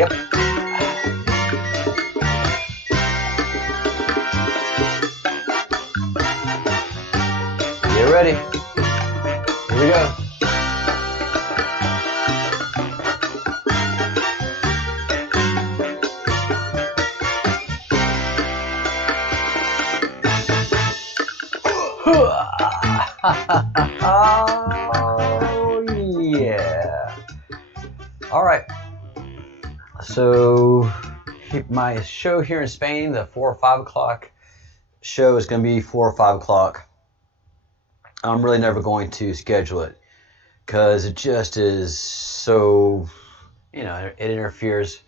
Yep. Get ready. Here we go. Oh, yeah. All right. So my show here in Spain, the 4 or 5 o'clock show, is going to be 4 or 5 o'clock. I'm really never going to schedule it because it just is so, it interferes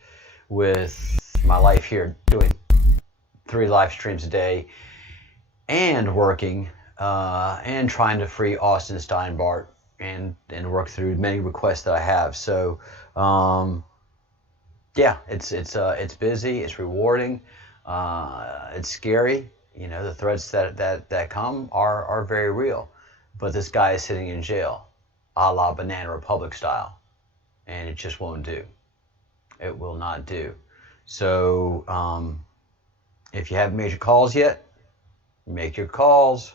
with my life here, doing 3 live streams a day and working and trying to free Austin Steinbart and work through many requests that I have. So yeah, it's busy, it's rewarding, it's scary. The threats that come are very real. But this guy is sitting in jail, a la Banana Republic style, and it just won't do. It will not do. So if you haven't made your calls yet, make your calls.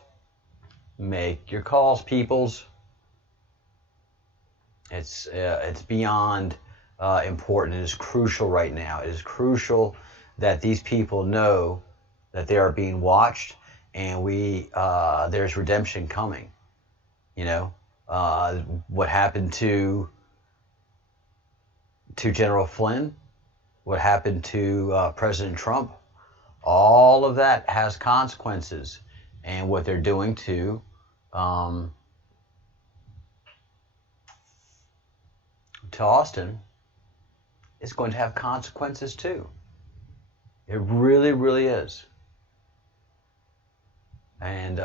Make your calls, peoples. It's beyond important. It is crucial right now. It is crucial that these people know that they are being watched, and there's redemption coming. What happened to General Flynn, what happened to President Trump, all of that has consequences, and what they're doing to Austin is going to have consequences too. It really, really is. And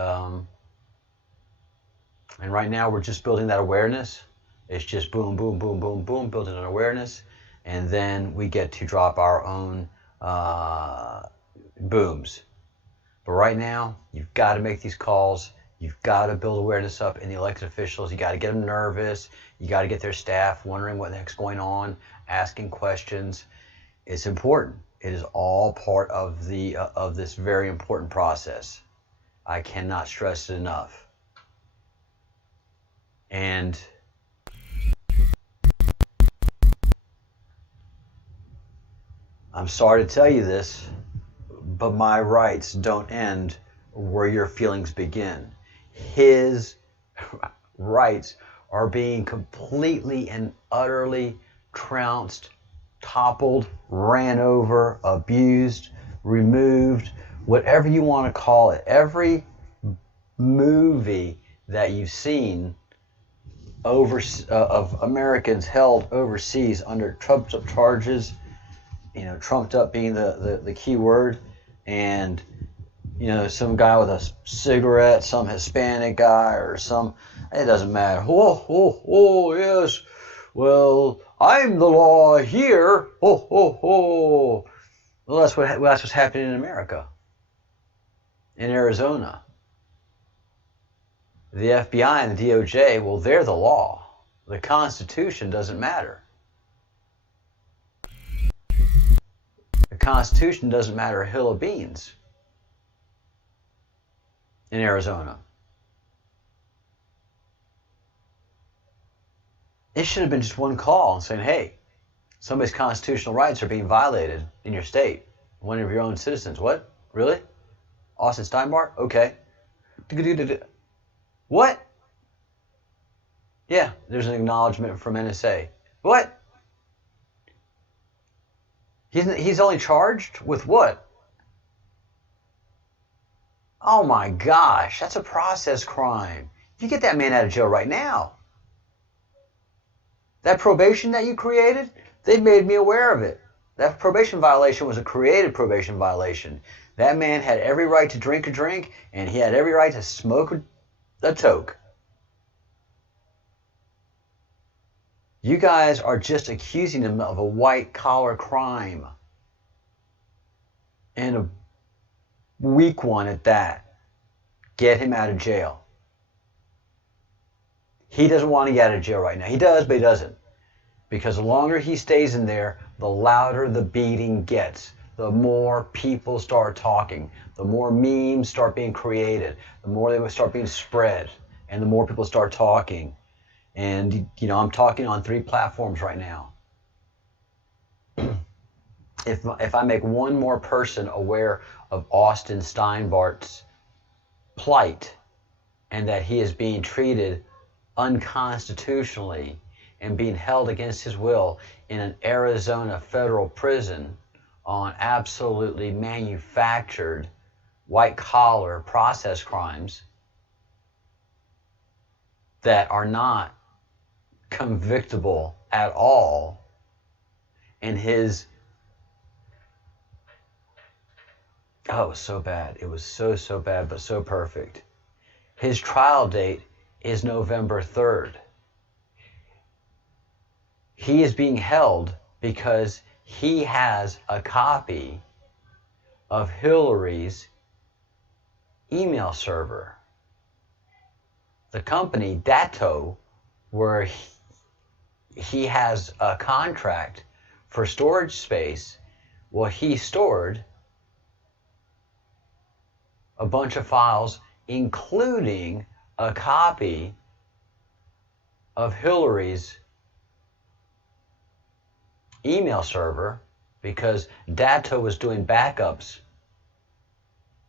right now we're just building that awareness. It's just boom, boom, boom, boom, boom, building an awareness, and then we get to drop our own booms. But right now, you've got to make these calls. You've got to build awareness up in the elected officials. You got to get them nervous. You got to get their staff wondering what the heck's going on, asking questions. It's important. It is all part of this very important process. I cannot stress it enough. And I'm sorry to tell you this, but my rights don't end where your feelings begin. His rights are being completely and utterly trounced, toppled, ran over, abused, removed, whatever you want to call it. Every movie that you've seen of Americans held overseas under trumped up charges, trumped up being the key word, and some guy with a cigarette, some Hispanic guy, or it doesn't matter. Oh, yes. Well, I'm the law here. Well, that's what's happening in America. In Arizona. The FBI and the DOJ, well, they're the law. The Constitution doesn't matter. The Constitution doesn't matter a hill of beans in Arizona. It should have been just one call saying, hey, somebody's constitutional rights are being violated in your state. One of your own citizens. What? Really? Austin Steinbart? Okay. What? Yeah, there's an acknowledgement from NSA. What? He's only charged with what? Oh my gosh, that's a process crime. You get that man out of jail right now. That probation that you created, they made me aware of it. That probation violation was a created probation violation. That man had every right to drink a drink, and he had every right to smoke a toke. You guys are just accusing him of a white-collar crime. And a weak one at that. Get him out of jail. He doesn't want to get out of jail right now. He does, but he doesn't. Because the longer he stays in there, the louder the beating gets. The more people start talking, the more memes start being created, the more they will start being spread, and the more people start talking. And, I'm talking on 3 platforms right now. If I make one more person aware of Austin Steinbart's plight and that he is being treated unconstitutionally and being held against his will in an Arizona federal prison on absolutely manufactured white-collar process crimes that are not convictable at all, and his... Oh, it was so bad. It was so bad, but so perfect. His trial date is November 3rd. He is being held because he has a copy of Hillary's email server. The company, Datto, where he has a contract for storage space, well, he stored a bunch of files, including a copy of Hillary's email server, because Datto was doing backups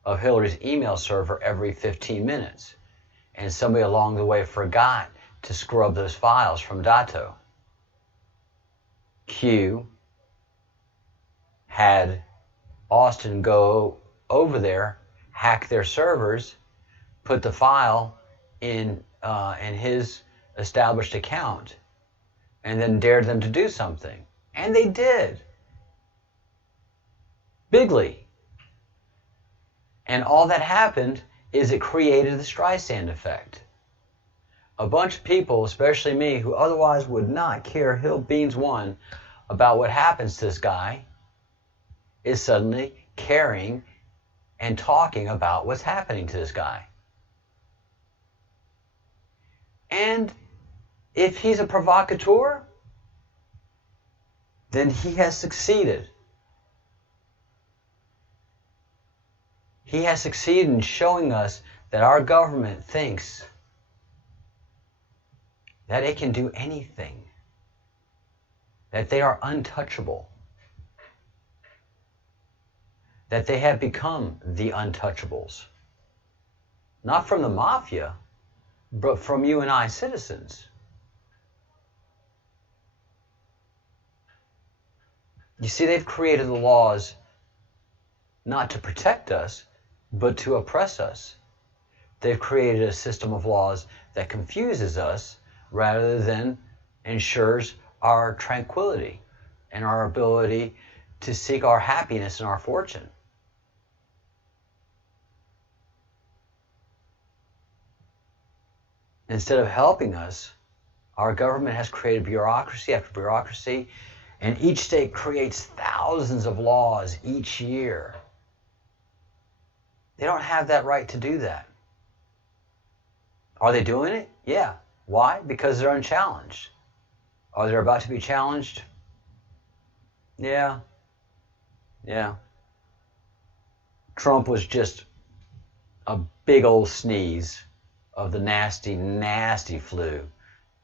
of Hillary's email server every 15 minutes. And somebody along the way forgot to scrub those files from Datto. Q had Austin go over there, hack their servers, put the file in his established account, and then dared them to do something. And they did. Bigly. And all that happened is it created the Streisand effect. A bunch of people, especially me, who otherwise would not care hill beans one about what happens to this guy, is suddenly caring and talking about what's happening to this guy. And if he's a provocateur, then he has succeeded. He has succeeded in showing us that our government thinks that it can do anything, that they are untouchable, that they have become the untouchables, not from the mafia, but from you and I citizens. You see, they've created the laws not to protect us, but to oppress us. They've created a system of laws that confuses us rather than ensures our tranquility and our ability to seek our happiness and our fortune. Instead of helping us, our government has created bureaucracy after bureaucracy, and each state creates thousands of laws each year. They don't have that right to do that. Are they doing it? Yeah. Why? Because they're unchallenged. Are they about to be challenged? Yeah. Trump was just a big old sneeze of the nasty, nasty flu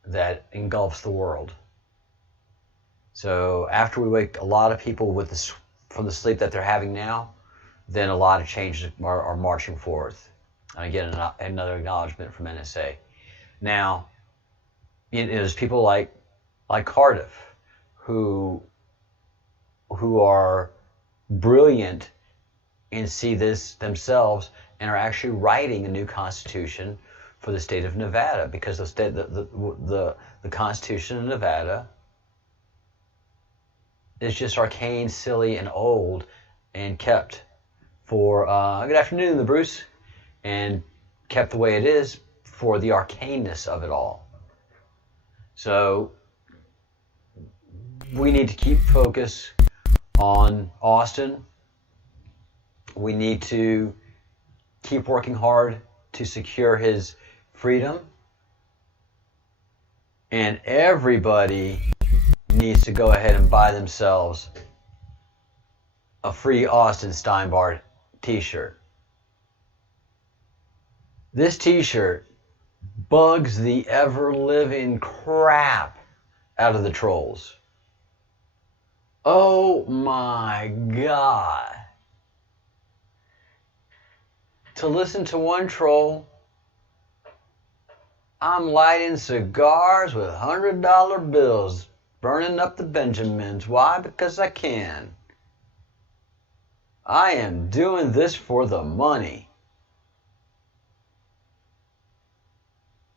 that engulfs the world. So after we wake a lot of people with this, from the sleep that they're having now, then a lot of changes are marching forth. And again, another acknowledgement from NSA. Now, there's people like Cardiff who are brilliant and see this themselves and are actually writing a new constitution for the state of Nevada, because the Constitution of Nevada is just arcane, silly, and old, and kept for good afternoon, the Bruce, and kept the way it is for the arcaneness of it all. So we need to keep focus on Austin. We need to keep working hard to secure his freedom. And everybody needs to go ahead and buy themselves a free Austin Steinbart t-shirt. This t-shirt bugs the ever-living crap out of the trolls. Oh my God. To listen to one troll, I'm lighting cigars with $100 bills, burning up the Benjamins. Why? Because I can. I am doing this for the money.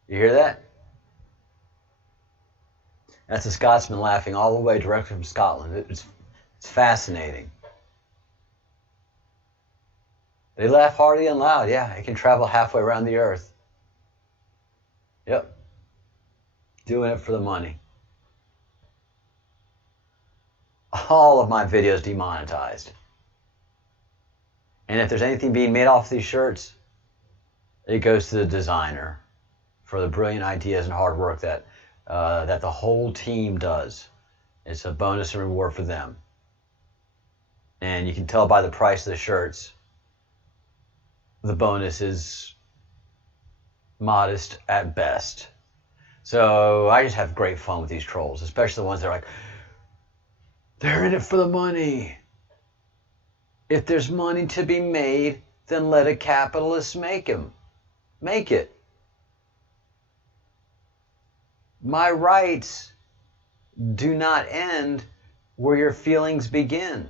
You hear that? That's a Scotsman laughing all the way directly from Scotland. It's fascinating. They laugh hearty and loud. Yeah, it can travel halfway around the earth. Yep. Doing it for the money. All of my videos demonetized. And if there's anything being made off these shirts, it goes to the designer for the brilliant ideas and hard work that the whole team does. It's a bonus and reward for them. And you can tell by the price of the shirts, the bonus is modest at best. So I just have great fun with these trolls, especially the ones that are like, they're in it for the money. If there's money to be made, then let a capitalist make him. Make it. My rights do not end where your feelings begin.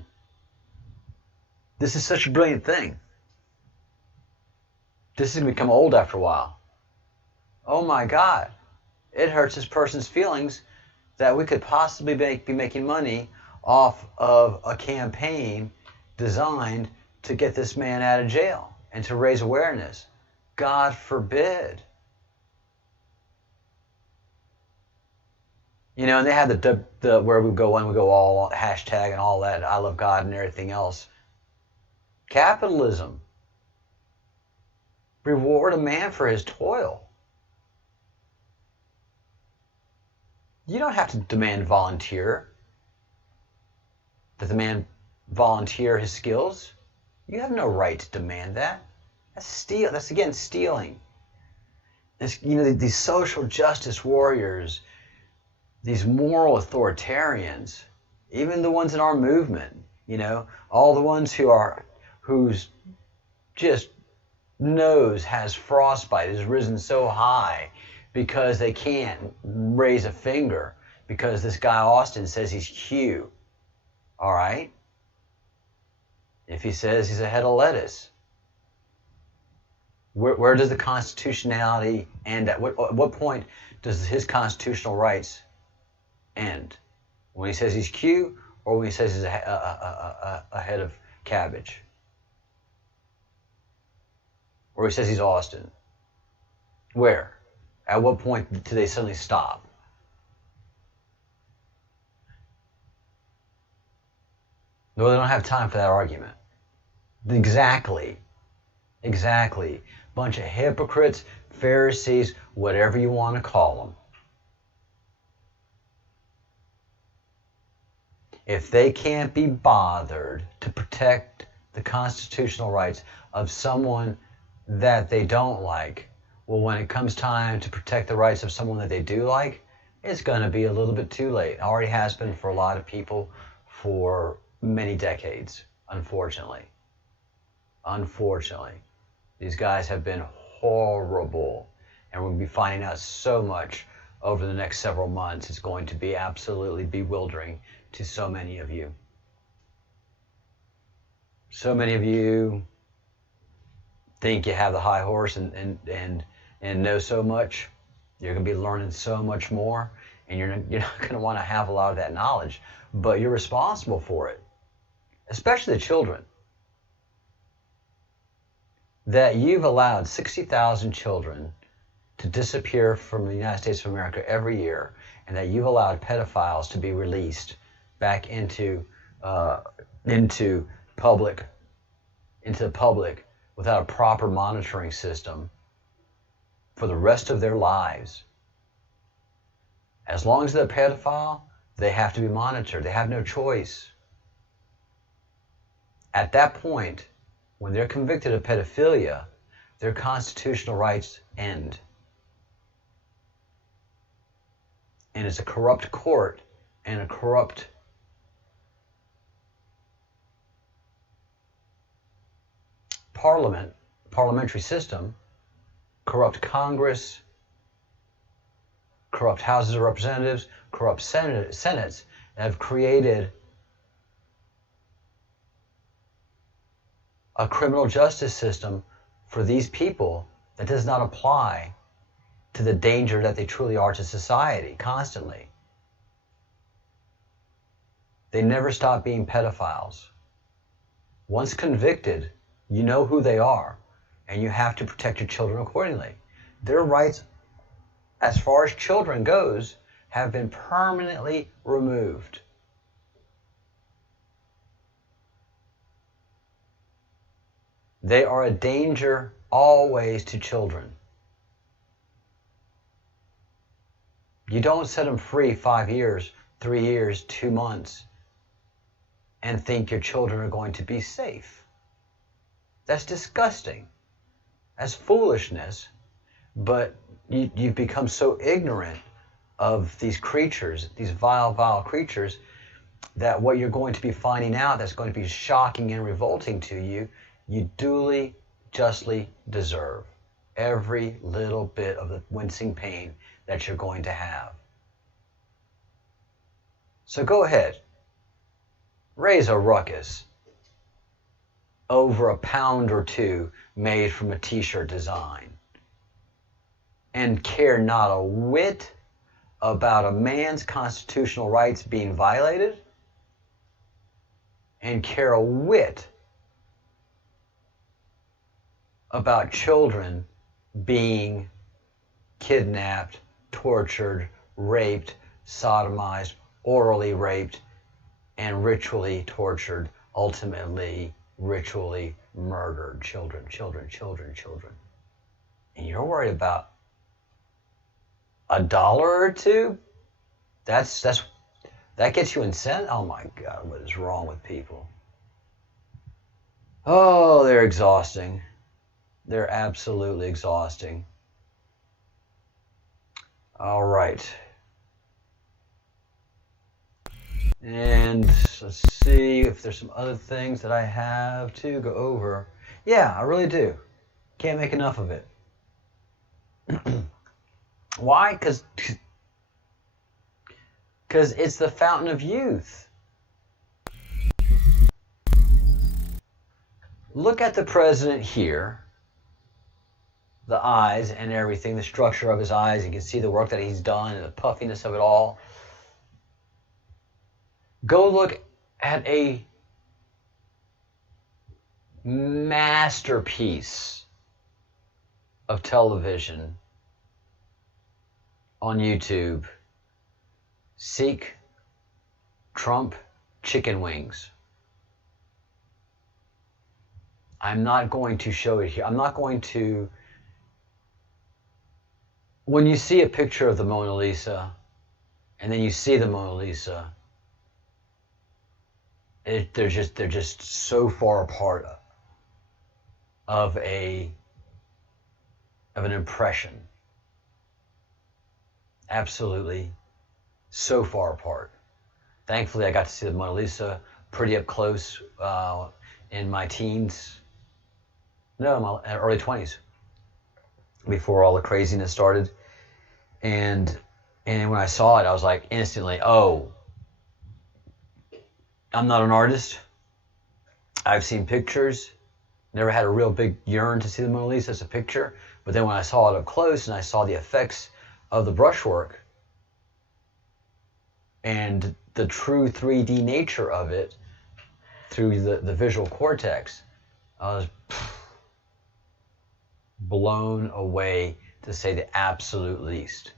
This is such a brilliant thing. This is going to become old after a while. Oh my God. It hurts this person's feelings that we could possibly be making money off of a campaign designed to get this man out of jail and to raise awareness. God forbid. You know, and they have the where we go all hashtag and all that, I love God and everything else. Capitalism. Reward a man for his toil. You don't have to demand volunteer. That the man volunteer his skills. You have no right to demand that. That's steal. That's again stealing. It's, you know, these social justice warriors, these moral authoritarians, even the ones in our movement, you know, all the ones whose just nose has frostbite, has risen so high because they can't raise a finger because this guy Austin says he's Q. All right? If he says he's a head of lettuce, where does the constitutionality end? At what point does his constitutional rights end? When he says he's Q, or when he says he's a head of cabbage? Or he says he's Austin? Where? At what point do they suddenly stop? No, they don't have time for that argument. Exactly. Bunch of hypocrites, Pharisees, whatever you want to call them. If they can't be bothered to protect the constitutional rights of someone that they don't like, well, when it comes time to protect the rights of someone that they do like, it's going to be a little bit too late. It already has been for a lot of people for many decades, unfortunately. Unfortunately. These guys have been horrible, and we'll be finding out so much over the next several months. It's going to be absolutely bewildering to so many of you. So many of you think you have the high horse and know so much. You're going to be learning so much more, and you're not going to want to have a lot of that knowledge, but you're responsible for it, especially the children. That you've allowed 60,000 children to disappear from the United States of America every year, and that you've allowed pedophiles to be released back into the public without a proper monitoring system for the rest of their lives. As long as they're a pedophile, They have to be monitored. They have no choice. At that point, when they're convicted of pedophilia, their constitutional rights end. And it's a corrupt court and a corrupt parliamentary system, corrupt Congress, corrupt houses of representatives, corrupt senates that have created a criminal justice system for these people that does not apply to the danger that they truly are to society constantly. They never stop being pedophiles. Once convicted, you know who they are, and you have to protect your children accordingly. Their rights, as far as children goes, have been permanently removed. They are a danger always to children. You don't set them free 5 years, 3 years, 2 months, and think your children are going to be safe. That's disgusting. That's foolishness. But you've become so ignorant of these creatures, these vile, vile creatures, that what you're going to be finding out that's going to be shocking and revolting to you, you duly, justly deserve. Every little bit of the wincing pain that you're going to have. So go ahead. Raise a ruckus over a pound or two made from a t-shirt design, and care not a whit about a man's constitutional rights being violated, and care a whit about children being kidnapped, tortured, raped, sodomized, orally raped, and ritually tortured, ultimately ritually murdered. Children. And you're worried about $1 or $2? That gets you incensed? Oh my God, what is wrong with people? Oh, they're exhausting. They're absolutely exhausting. All right. And let's see if there's some other things that I have to go over. Yeah, I really do. Can't make enough of it. Why? Because it's the fountain of youth. Look at the president here. The eyes and everything, the structure of his eyes. You can see the work that he's done and the puffiness of it all. Go look at a masterpiece of television on YouTube. Seek Trump chicken wings. I'm not going to show it here. I'm not going to... When you see a picture of the Mona Lisa, and then you see the Mona Lisa, they're just so far apart of an impression. Absolutely so far apart. Thankfully, I got to see the Mona Lisa pretty up close in my teens. No, my early 20s, before all the craziness started. And when I saw it, I was like instantly, oh, I'm not an artist. I've seen pictures. Never had a real big yearn to see the Mona Lisa as a picture. But then when I saw it up close and I saw the effects of the brushwork and the true 3D nature of it through the visual cortex, I was blown away, to say the absolute least.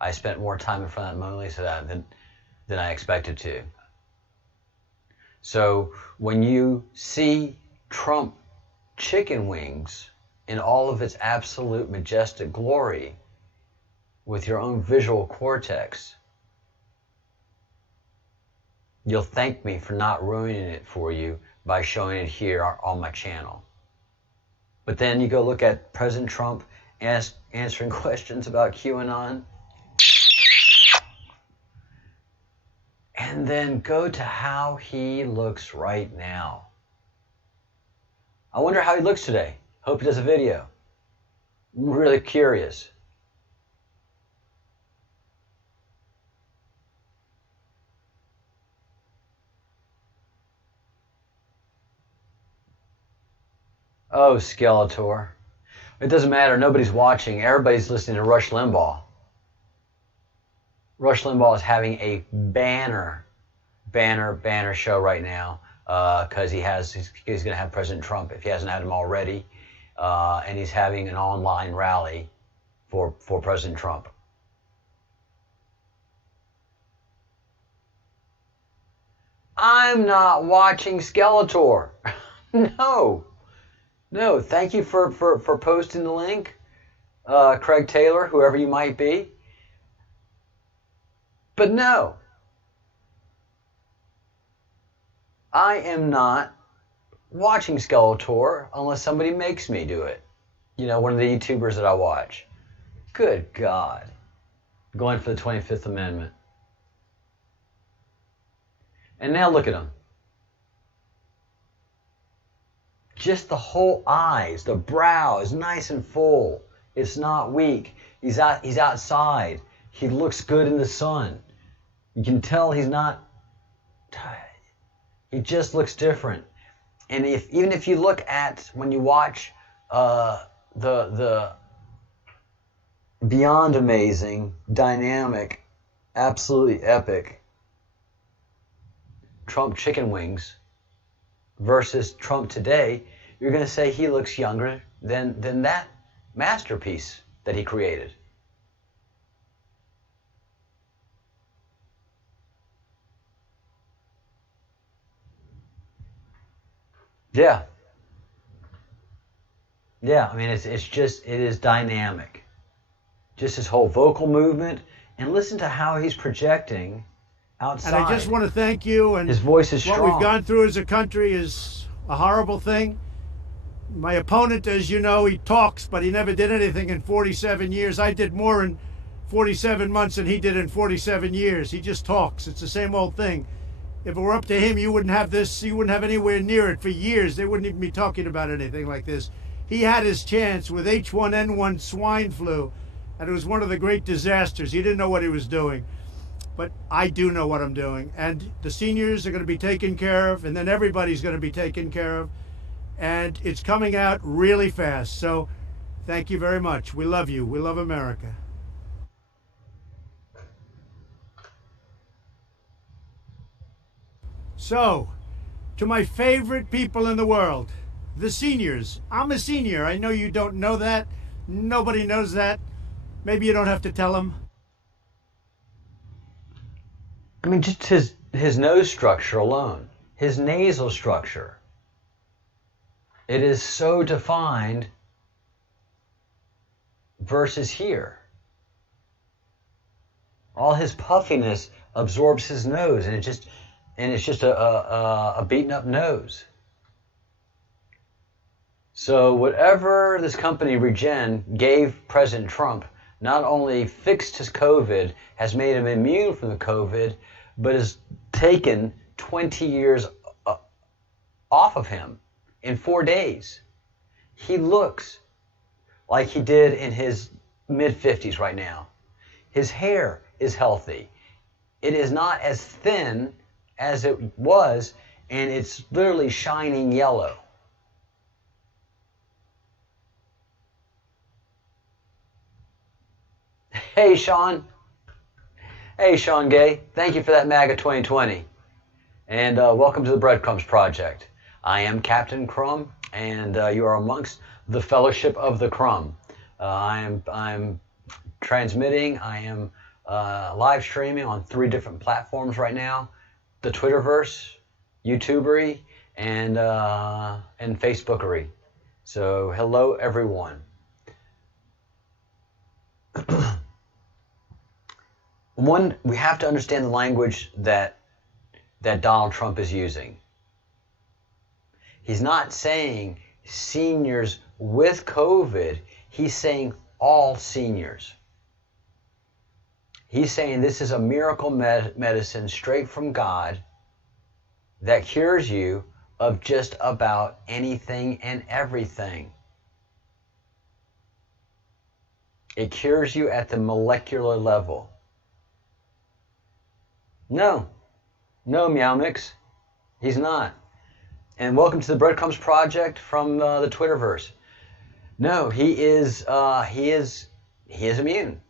I spent more time in front of that Mona Lisa than I expected to. So when you see Trump chicken wings in all of its absolute majestic glory with your own visual cortex, you'll thank me for not ruining it for you by showing it here on my channel. But then you go look at President Trump answering questions about QAnon, and then go to how he looks right now. I wonder how he looks today. Hope he does a video. I'm really curious. Oh, Skeletor. It doesn't matter. Nobody's watching. Everybody's listening to Rush Limbaugh. Rush Limbaugh is having a banner show right now because he's going to have President Trump, if he hasn't had him already, and he's having an online rally for President Trump. I'm not watching Skeletor. No. No, thank you for posting the link, Craig Taylor, whoever you might be. But no, I am not watching Skeletor unless somebody makes me do it. You know, one of the YouTubers that I watch. Good God. Going for the 25th Amendment. And now look at him. Just the whole eyes, the brow is nice and full. It's not weak. He's outside. He looks good in the sun. You can tell he's not. He just looks different. And even if you look at, when you watch the beyond amazing, dynamic, absolutely epic Trump chicken wings versus Trump today, you're going to say he looks younger than that masterpiece that he created. Yeah. Yeah, I mean, it is dynamic. Just his whole vocal movement, and listen to how he's projecting outside. And I just want to thank you. And his voice is strong. What we've gone through as a country is a horrible thing. My opponent, as you know, he talks, but he never did anything in 47 years. I did more in 47 months than he did in 47 years. He just talks. It's the same old thing. If it were up to him, you wouldn't have this. You wouldn't have anywhere near it for years. They wouldn't even be talking about anything like this. He had his chance with H1N1 swine flu, and it was one of the great disasters. He didn't know what he was doing. But I do know what I'm doing. And the seniors are going to be taken care of, and then everybody's going to be taken care of. And it's coming out really fast. So thank you very much. We love you. We love America. So, to my favorite people in the world, the seniors. I'm a senior. I know you don't know that. Nobody knows that. Maybe you don't have to tell them. I mean, just his nose structure alone, his nasal structure. It is so defined versus here. All his puffiness absorbs his nose, and it's just a beaten up nose. So whatever this company Regen gave President Trump not only fixed his COVID, has made him immune from the COVID, but has taken 20 years off of him in 4 days. He looks like he did in his mid-50s right now. His hair is healthy. It is not as thin as it was, and it's literally shining yellow. Hey, Sean. Hey, Sean Gay. Thank you for that MAGA 2020. And welcome to the Breadcrumbs Project. I am Captain Crumb, and you are amongst the Fellowship of the Crumb. I'm transmitting. I am live streaming on 3 different platforms right now: the Twitterverse, YouTubery, and Facebookery. So hello, everyone. One, we have to understand the language that that Donald Trump is using. He's not saying seniors with COVID. He's saying all seniors. He's saying this is a miracle medicine straight from God that cures you of just about anything and everything. It cures you at the molecular level. No, Meow Mix, he's not. And welcome to the Breadcrumbs Project from the Twitterverse. No, he is immune.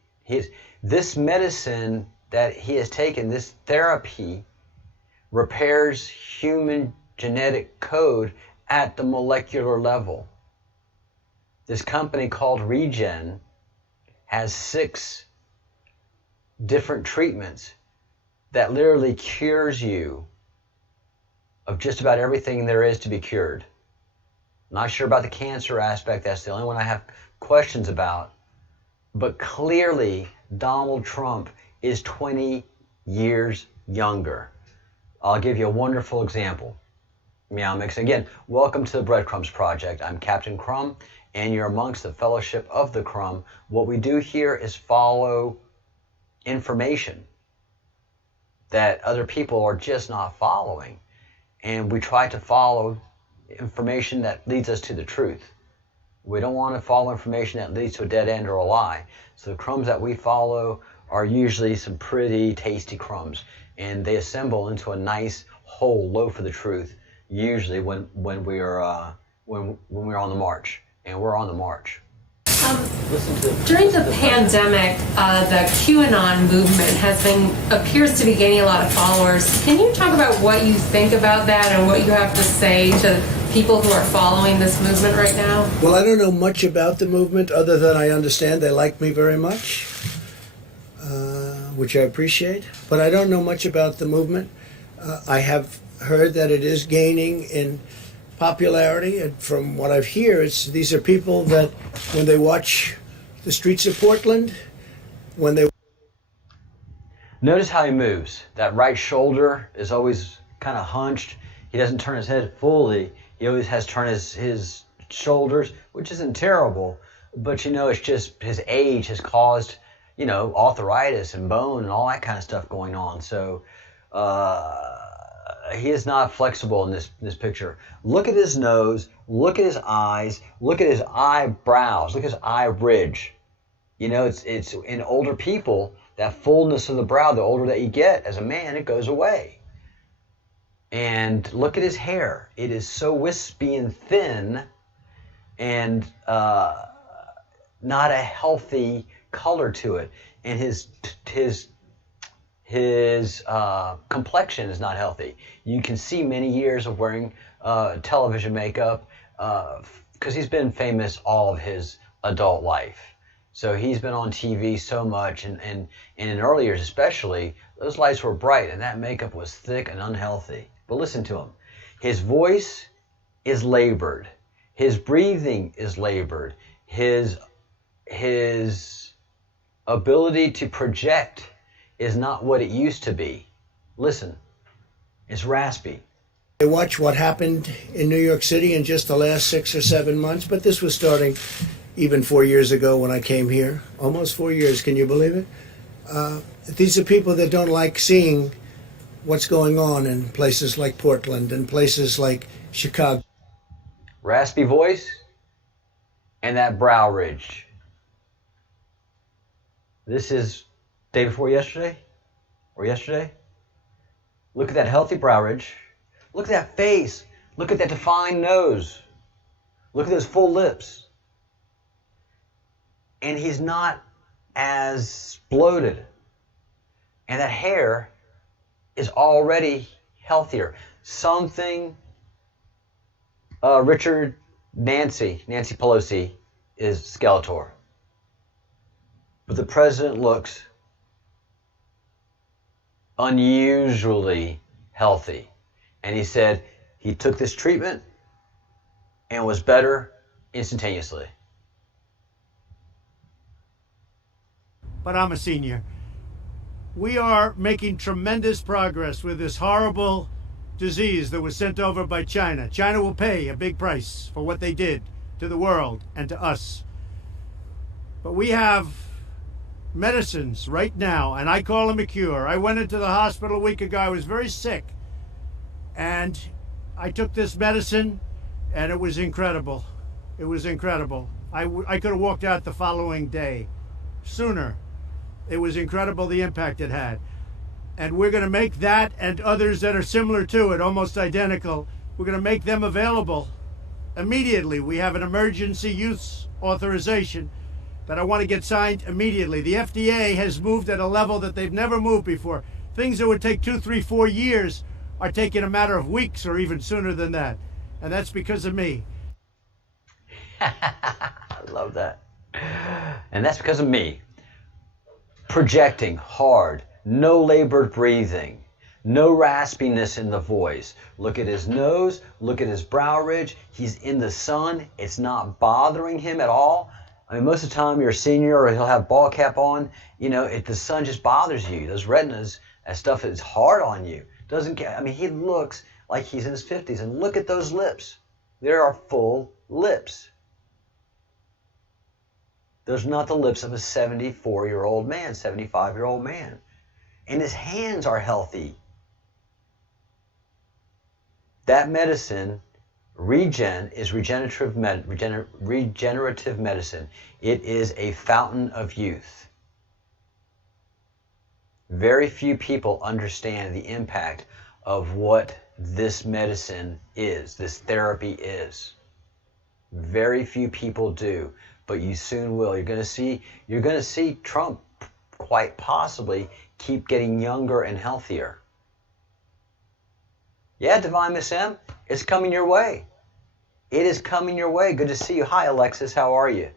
This medicine that he has taken, this therapy, repairs human genetic code at the molecular level. This company called Regen has 6 different treatments that literally cures you of just about everything there is to be cured. Not sure about the cancer aspect. That's the only one I have questions about. But clearly, Donald Trump is 20 years younger. I'll give you a wonderful example. Meow Mix. Again, welcome to the Breadcrumbs Project. I'm Captain Crumb, and you're amongst the Fellowship of the Crumb. What we do here is follow information that other people are just not following. And we try to follow information that leads us to the truth. We don't want to follow information that leads to a dead end or a lie. So the crumbs that we follow are usually some pretty tasty crumbs, and they assemble into a nice whole loaf of the truth. Usually when we're on the march, and we're on the march. During the pandemic, the QAnon movement appears to be gaining a lot of followers. Can you talk about what you think about that and what you have to say to people who are following this movement right now? Well, I don't know much about the movement other than I understand they like me very much, which I appreciate. But I don't know much about the movement. I have heard that it is gaining in popularity, and from what I've heard, these are people that when they watch the streets of Portland, Notice how he moves. That right shoulder is always kind of hunched. He doesn't turn his head fully. He always has turned his shoulders, which isn't terrible, but it's just his age has caused, arthritis and bone and all that kind of stuff going on. So he is not flexible in this picture. Look at his nose, look at his eyes, look at his eyebrows, look at his eye ridge. It's in older people, that fullness of the brow, the older that you get as a man, it goes away. And look at his hair. It is so wispy and thin and not a healthy color to it. And his complexion is not healthy. You can see many years of wearing television makeup because he's been famous all of his adult life. So he's been on TV so much, and in early years especially, those lights were bright and that makeup was thick and unhealthy. But listen to him. His voice is labored. His breathing is labored. His ability to project is not what it used to be. Listen, it's raspy. they watch what happened in New York City in just the last 6 or 7 months, but this was starting even 4 years ago when I came here. Almost 4 years, can you believe it? These are people that don't like seeing what's going on in places like Portland and places like Chicago. Raspy voice and that brow ridge. This is day before yesterday or yesterday. Look at that healthy brow ridge. Look at that face. Look at that defined nose. Look at those full lips. And he's not as bloated. And that hair is already healthier. Something Nancy Pelosi is Skeletor. But the president looks unusually healthy. And he said he took this treatment and was better instantaneously. But I'm a senior. We are making tremendous progress with this horrible disease that was sent over by China. China will pay a big price for what they did to the world and to us. But we have medicines right now, and I call them a cure. I went into the hospital a week ago. I was very sick, and I took this medicine, and it was incredible. It was incredible. I could have walked out the following day sooner. It was incredible the impact it had. And we're going to make that and others that are similar to it, almost identical, we're going to make them available immediately. We have an emergency use authorization that I want to get signed immediately. The FDA has moved at a level that they've never moved before. Things that would take 2, 3, 4 years are taking a matter of weeks or even sooner than that. And that's because of me. I love that. And that's because of me. Projecting hard, no labored breathing, no raspiness in the voice. Look at his nose, look at his brow ridge. He's in the sun. It's not bothering him at all. I mean, most of the time you're a senior or he'll have ball cap on. You know, if the sun just bothers you, those retinas, that stuff is hard on you. Doesn't care. I mean, he looks like he's in his 50s. And look at those lips. There are full lips. Those are not the lips of a 74-year-old man, 75-year-old man. And his hands are healthy. That medicine, Regen, is regenerative medicine. It is a fountain of youth. Very few people understand the impact of what this medicine is, this therapy is. Very few people do, but you soon will. You're going to see Trump quite possibly keep getting younger and healthier. Yeah, Divine Miss M, it's coming your way. It is coming your way. Good to see you. Hi, Alexis. How are you?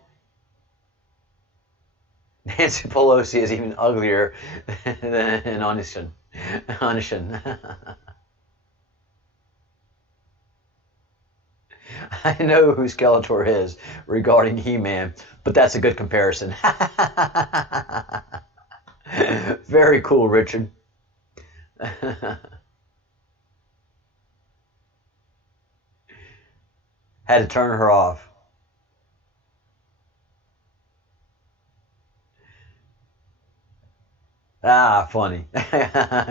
Nancy Pelosi is even uglier than Anishin. I know who Skeletor is regarding He-Man, but that's a good comparison. Very cool, Richard. Had to turn her off. Ah, funny.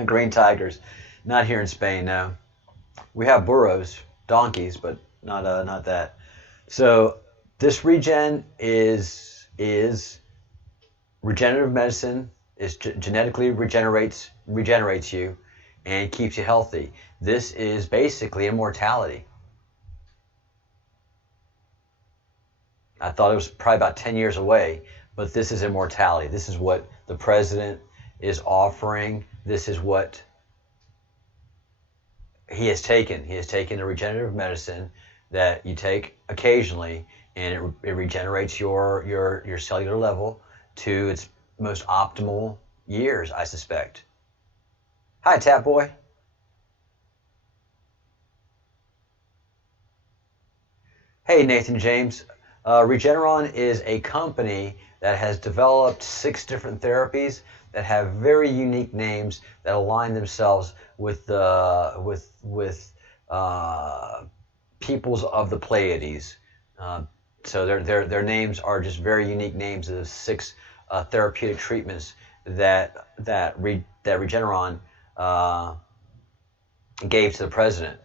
Green tigers. Not here in Spain, no. We have burros, donkeys, but not that. So this Regen is regenerative medicine. It genetically regenerates you and keeps you healthy. This is basically immortality. I thought it was probably about 10 years away, but this is immortality. This is what the president is offering. This is what he has taken. He has taken a regenerative medicine that you take occasionally, and it regenerates your cellular level to its most optimal years, I suspect. Hi, Tap Boy. Hey, Nathan James. Regeneron is a company that has developed 6 different therapies that have very unique names that align themselves with peoples of the Pleiades. So their names are just very unique names of the 6 therapeutic treatments that Regeneron gave to the president.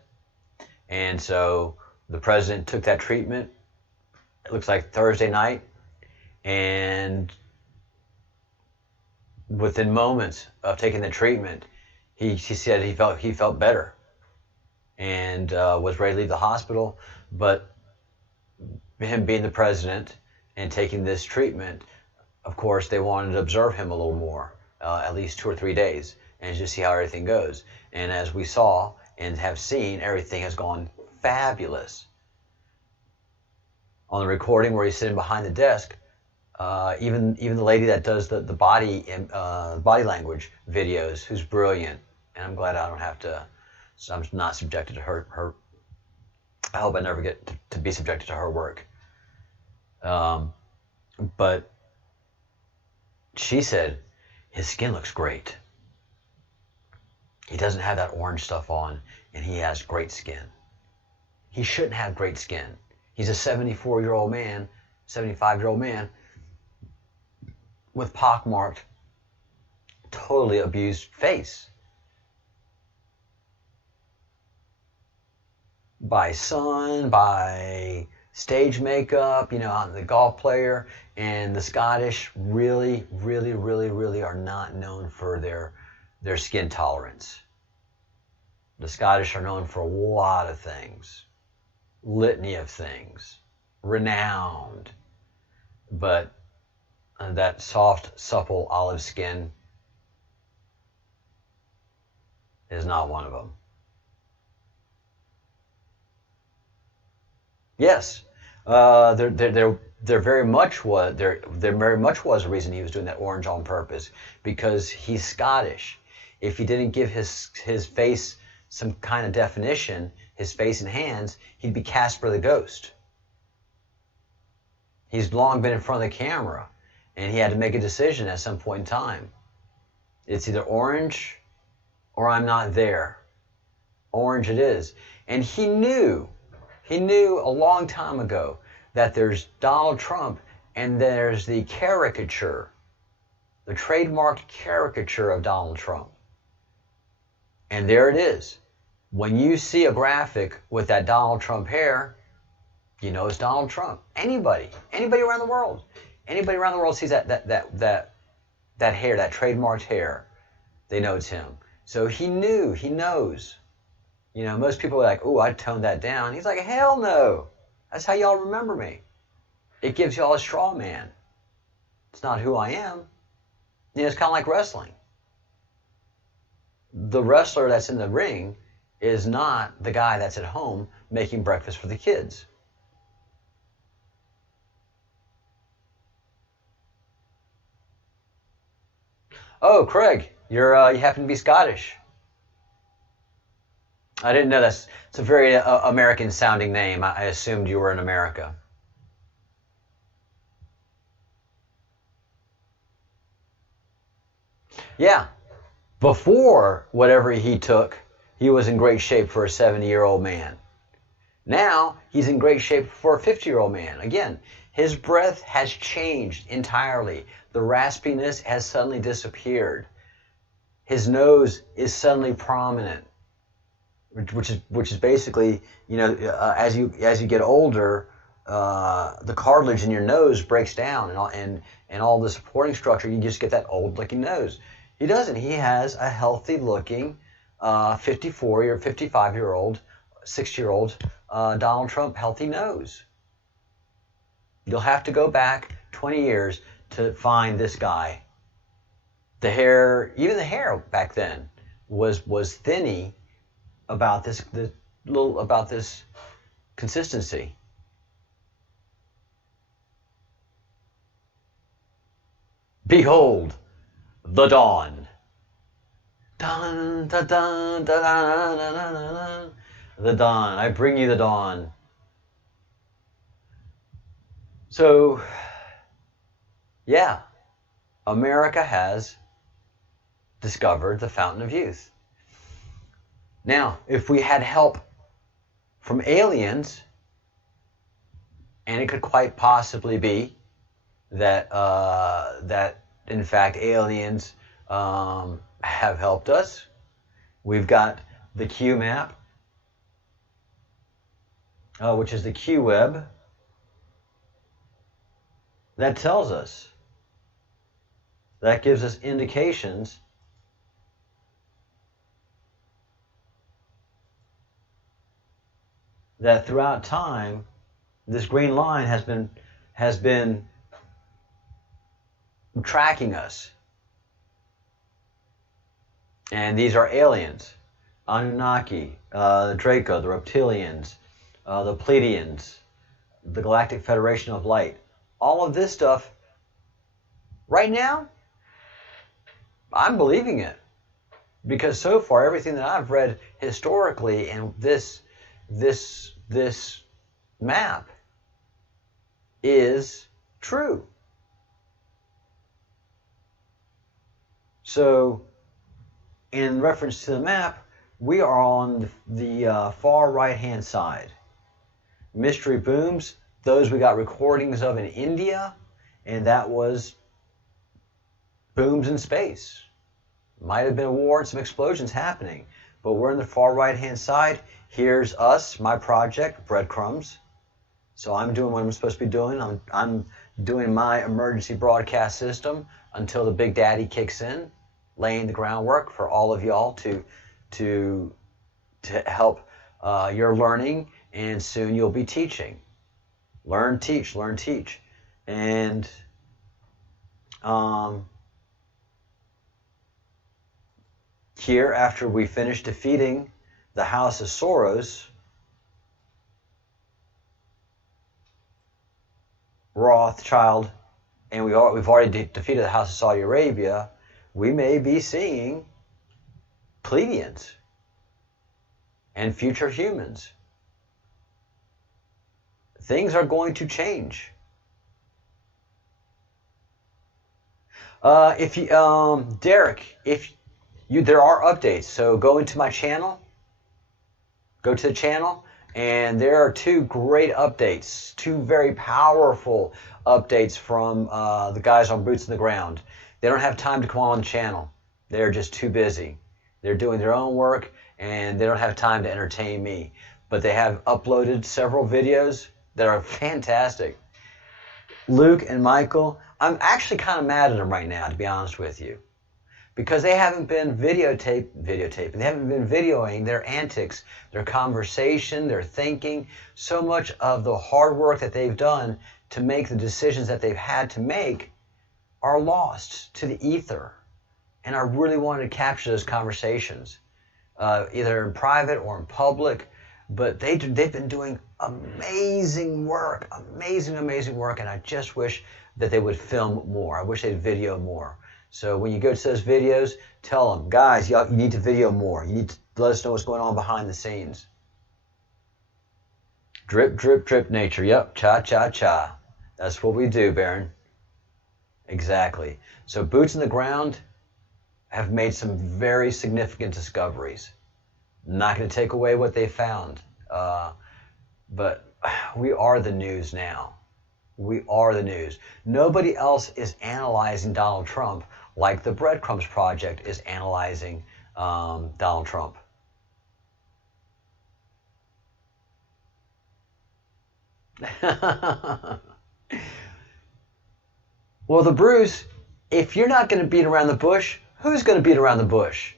And so the president took that treatment. It looks like Thursday night, and within moments of taking the treatment, he said he felt better and was ready to leave the hospital. But him being the president and taking this treatment, of course, they wanted to observe him a little more, at least 2 or 3 days, and just see how everything goes. And as we saw and have seen, everything has gone fabulous. On the recording where he's sitting behind the desk, even the lady that does the body language videos, who's brilliant, and I'm glad I don't have to. So I'm not subjected to her. I hope I never get to be subjected to her work. But she said his skin looks great. He doesn't have that orange stuff on, and he has great skin. He shouldn't have great skin. He's a 74-year-old man, 75-year-old man with pockmarked, totally abused face. By sun, by stage makeup, the golf player, and the Scottish really are not known for their skin tolerance. The Scottish are known for a lot of things, litany of things, renowned, but that soft, supple olive skin is not one of them. Yes, there very much was a reason he was doing that orange on purpose, because he's Scottish. If he didn't give his face some kind of definition, his face and hands, he'd be Casper the Ghost. He's long been in front of the camera, and he had to make a decision at some point in time. It's either orange or I'm not there. Orange it is. And he knew a long time ago that there's Donald Trump and there's the caricature, the trademarked caricature of Donald Trump. And there it is. When you see a graphic with that Donald Trump hair, you know it's Donald Trump. Anybody around the world sees that hair, that trademarked hair, they know it's him. So he knows. Most people are like, "Oh, I'd tone that down." He's like, "Hell no. That's how y'all remember me. It gives y'all a straw man. It's not who I am." It's kind of like wrestling. The wrestler that's in the ring is not the guy that's at home making breakfast for the kids. Oh, Craig, you happen to be Scottish. I didn't know it's a very American-sounding name. I assumed you were in America. Yeah. Before whatever he took, he was in great shape for a 70-year-old man. Now, he's in great shape for a 50-year-old man. Again, his breath has changed entirely. The raspiness has suddenly disappeared. His nose is suddenly prominent. Which is basically, as you get older, the cartilage in your nose breaks down, and all the supporting structure, you just get that old looking nose. He doesn't. He has a healthy looking 54 or 55-year-old, 60-year-old Donald Trump healthy nose. You'll have to go back 20 years to find this guy. The hair, even the hair back then was thinny about this consistency. Behold the dawn. Dun, dun, dun, dun, dun, dun, dun, dun. The dawn. I bring you the dawn. So, yeah, America has discovered the fountain of youth. Now, if we had help from aliens, and it could quite possibly be that in fact aliens have helped us. We've got the Q map, which is the Q web, that tells us, that gives us indications that throughout time, this green line has been tracking us. And these are aliens. Anunnaki, the Draco, the Reptilians, the Pleiadians, the Galactic Federation of Light. All of this stuff, right now, I'm believing it. Because so far, everything that I've read historically in this map is true. in reference to the map, we are on the far right-hand side. Mystery booms, those we got recordings of in India, and that was booms in space. Might have been a war and some explosions happening, but we're in the far right-hand side. Here's us, my project, Breadcrumbs. So I'm doing what I'm supposed to be doing. I'm doing my emergency broadcast system until the Big Daddy kicks in, laying the groundwork for all of y'all to help your learning, and soon you'll be teaching. Learn, teach, learn, teach. And here, after we finish defeating the House of Soros, Rothschild, and we've already defeated the House of Saudi Arabia, we may be seeing plebeians and future humans. Things are going to change. Derek, there are updates, so go into my channel, go to the channel, and there are two great updates, two very powerful updates from the guys on Boots on the Ground. They don't have time to come on the channel. They're just too busy. They're doing their own work, and they don't have time to entertain me. But they have uploaded several videos that are fantastic. Luke and Michael, I'm actually kind of mad at them right now, to be honest with you, because they haven't been videotaping. They haven't been videoing their antics, their conversation, their thinking. So much of the hard work that they've done to make the decisions that they've had to make are lost to the ether. And I really wanted to capture those conversations, either in private or in public. But they've been doing amazing work, amazing work, and I just wish that they would film more. I wish they'd video more. So when you go to those videos, tell them, guys, you need to video more. You need to let us know what's going on behind the scenes. Drip, drip, drip nature. Yep, cha, cha, cha. That's what we do, Baron. Exactly. So Boots on the Ground have made some very significant discoveries. Not going to take away what they found, but we are the news now. We are the news. Nobody else is analyzing Donald Trump like the Breadcrumbs Project is analyzing Donald Trump. Well, the Bruce, if you're not going to beat around the bush, who's going to beat around the bush?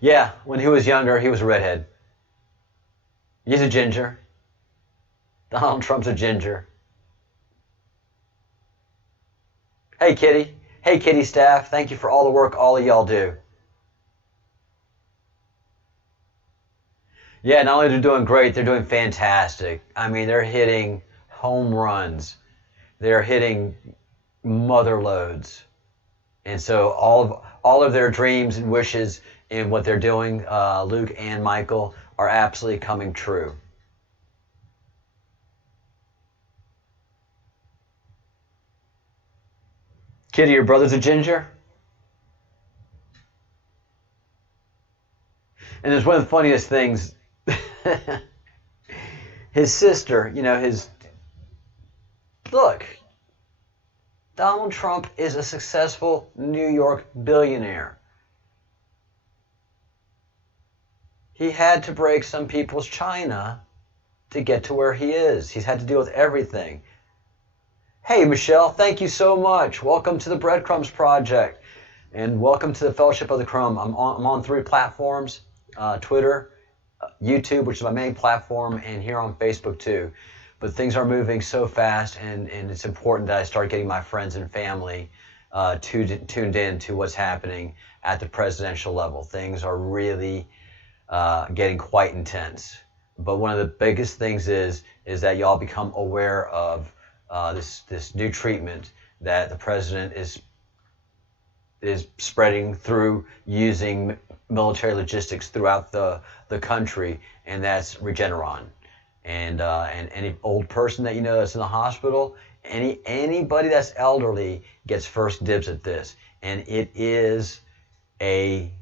Yeah, when he was younger, he was a redhead. He's a ginger. Donald Trump's a ginger. Hey, Kitty. Hey, Kitty staff. Thank you for all the work all of y'all do. Yeah, not only are they doing great, they're doing fantastic. I mean, they're hitting home runs. They're hitting mother loads. And so all of their dreams and wishes in what they're doing, Luke and Michael, are absolutely coming true. Kitty, your brother's a ginger? And it's one of the funniest things. His sister, look, Donald Trump is a successful New York billionaire. He had to break some people's china to get to where he is. He's had to deal with everything. Hey, Michelle, thank you so much. Welcome to the Breadcrumbs Project. And welcome to the Fellowship of the Crumb. I'm on 3 platforms, Twitter, YouTube, which is my main platform, and here on Facebook too. But things are moving so fast, and it's important that I start getting my friends and family tuned in to what's happening at the presidential level. Things are really getting quite intense. But one of the biggest things is that y'all become aware of this new treatment that the president is spreading through using military logistics throughout the country, and that's Regeneron. And any old person that you know that's in the hospital, Anybody that's elderly gets first dibs at this, and it is a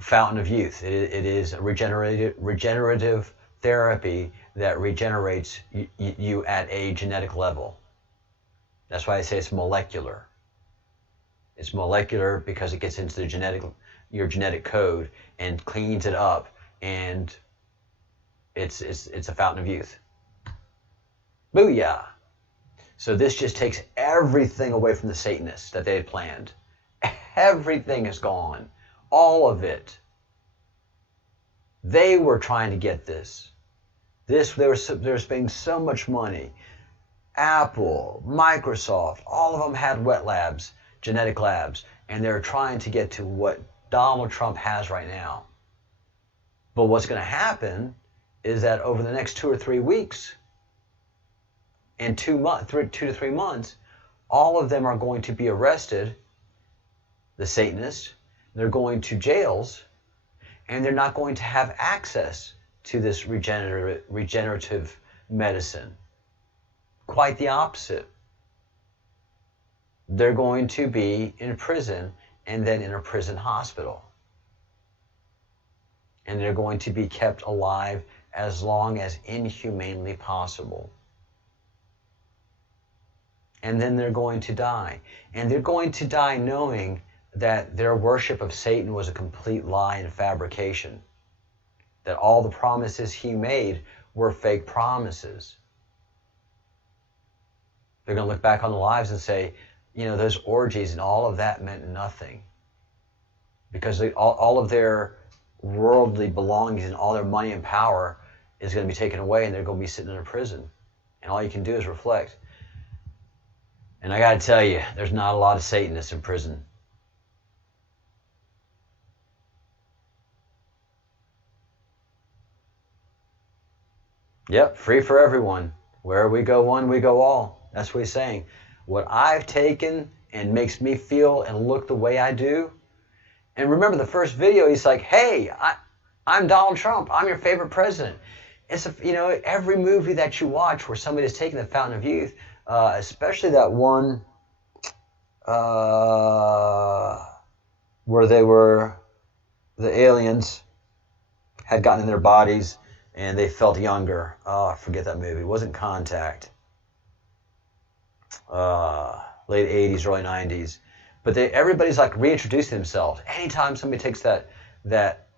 fountain of youth. It is a regenerative therapy that regenerates you at a genetic level. That's why I say it's molecular. It's molecular because it gets into your genetic code and cleans it up, and it's a fountain of youth. Booyah! So this just takes everything away from the Satanists that they had planned. Everything is gone. All of it. They were trying to get this. They were spending so much money. Apple, Microsoft, all of them had wet labs, genetic labs, and they're trying to get to what Donald Trump has right now. But what's going to happen is that over the next 2 or 3 weeks, in 2 to 3 months, all of them are going to be arrested, the Satanists. They're going to jails, and they're not going to have access to this regenerative medicine. Quite the opposite. They're going to be in prison, and then in a prison hospital. And they're going to be kept alive as long as inhumanely possible. And then they're going to die. And they're going to die knowing that their worship of Satan was a complete lie and fabrication. That all the promises he made were fake promises. They're going to look back on their lives and say, those orgies and all of that meant nothing. Because all of their worldly belongings and all their money and power is going to be taken away, and they're going to be sitting in a prison. And all you can do is reflect. And I got to tell you, there's not a lot of Satanists in prison. Yep, free for everyone. Where we go one, we go all. That's what he's saying. What I've taken and makes me feel and look the way I do. And remember the first video, he's like, hey, I'm Donald Trump. I'm your favorite president. It's every movie that you watch where somebody's taking the fountain of youth, especially that one where the aliens had gotten in their bodies and they felt younger. Oh, I forget that movie. It wasn't Contact. Late 80s, early 90s. But everybody's like reintroducing themselves. Anytime somebody takes that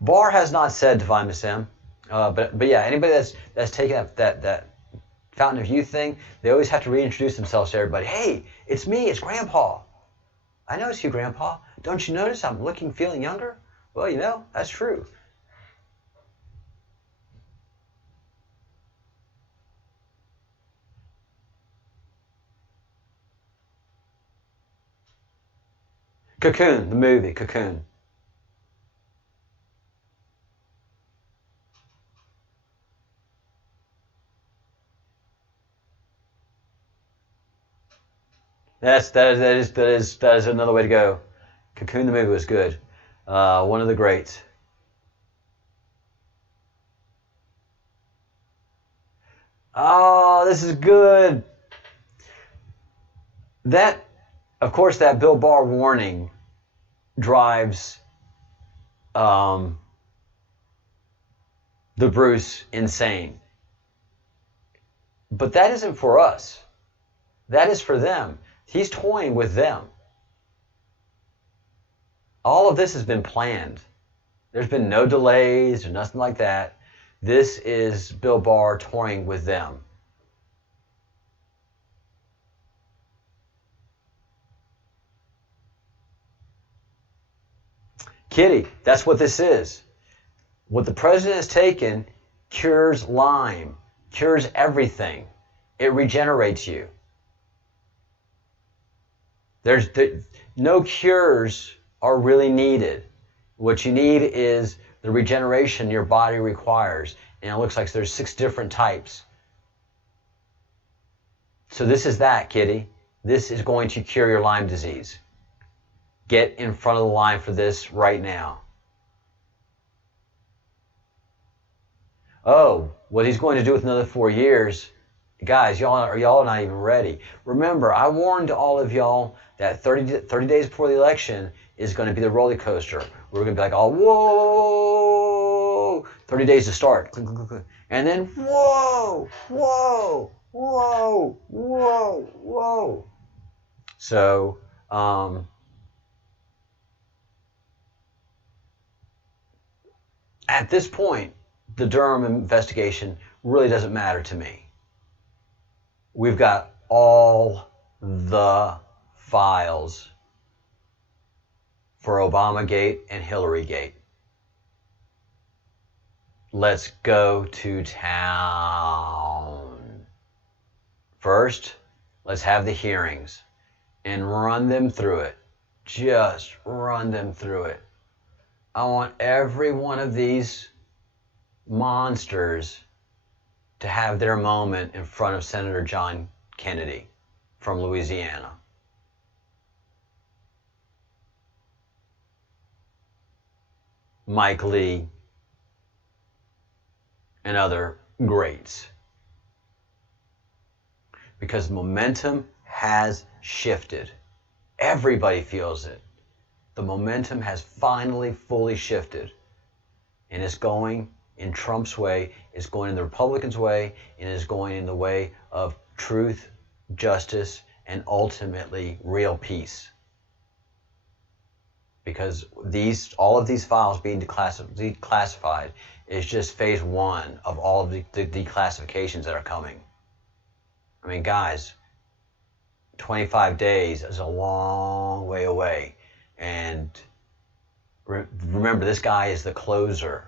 Barr has not said Divine Miss M, but yeah, anybody that's taking that fountain of youth thing, they always have to reintroduce themselves to everybody. Hey, it's me, it's Grandpa. I know it's you, Grandpa. Don't you notice I'm feeling younger? Well, that's true. Cocoon, the movie, Cocoon. That is another way to go. Cocoon, the movie, was good. One of the greats. Oh, this is good. Of course, that Bill Barr warning drives the Bruce insane. But that isn't for us. That is for them. He's toying with them. All of this has been planned. There's been no delays or nothing like that. This is Bill Barr toying with them. Kitty, that's what this is. What the president has taken cures Lyme, cures everything. It regenerates you. No cures are really needed. What you need is the regeneration your body requires. And it looks like there's 6 different types. So this is that, Kitty. This is going to cure your Lyme disease. Get in front of the line for this right now. oh, what he's going to do with another 4 years, guys, y'all are not even ready. Remember, I warned all of y'all that 30 days before the election is going to be the roller coaster. We're going to be like, oh, whoa, 30 days to start. Click, click, click. And then, whoa, whoa, whoa, whoa, whoa. So, at this point, the Durham investigation really doesn't matter to me. We've got all the files for Obamagate and Hillarygate. Let's go to town. First, let's have the hearings and run them through it. Just run them through it. I want every one of these monsters to have their moment in front of Senator John Kennedy from Louisiana. Mike Lee and other greats. Because momentum has shifted. Everybody feels it. The momentum has finally fully shifted. And it's going in Trump's way, it's going in the Republicans' way, and it's going in the way of truth, justice, and ultimately real peace. Because all of these files being declassified is just phase one of all of the declassifications that are coming. I mean, guys, 25 days is a long way away. And remember, this guy is the closer.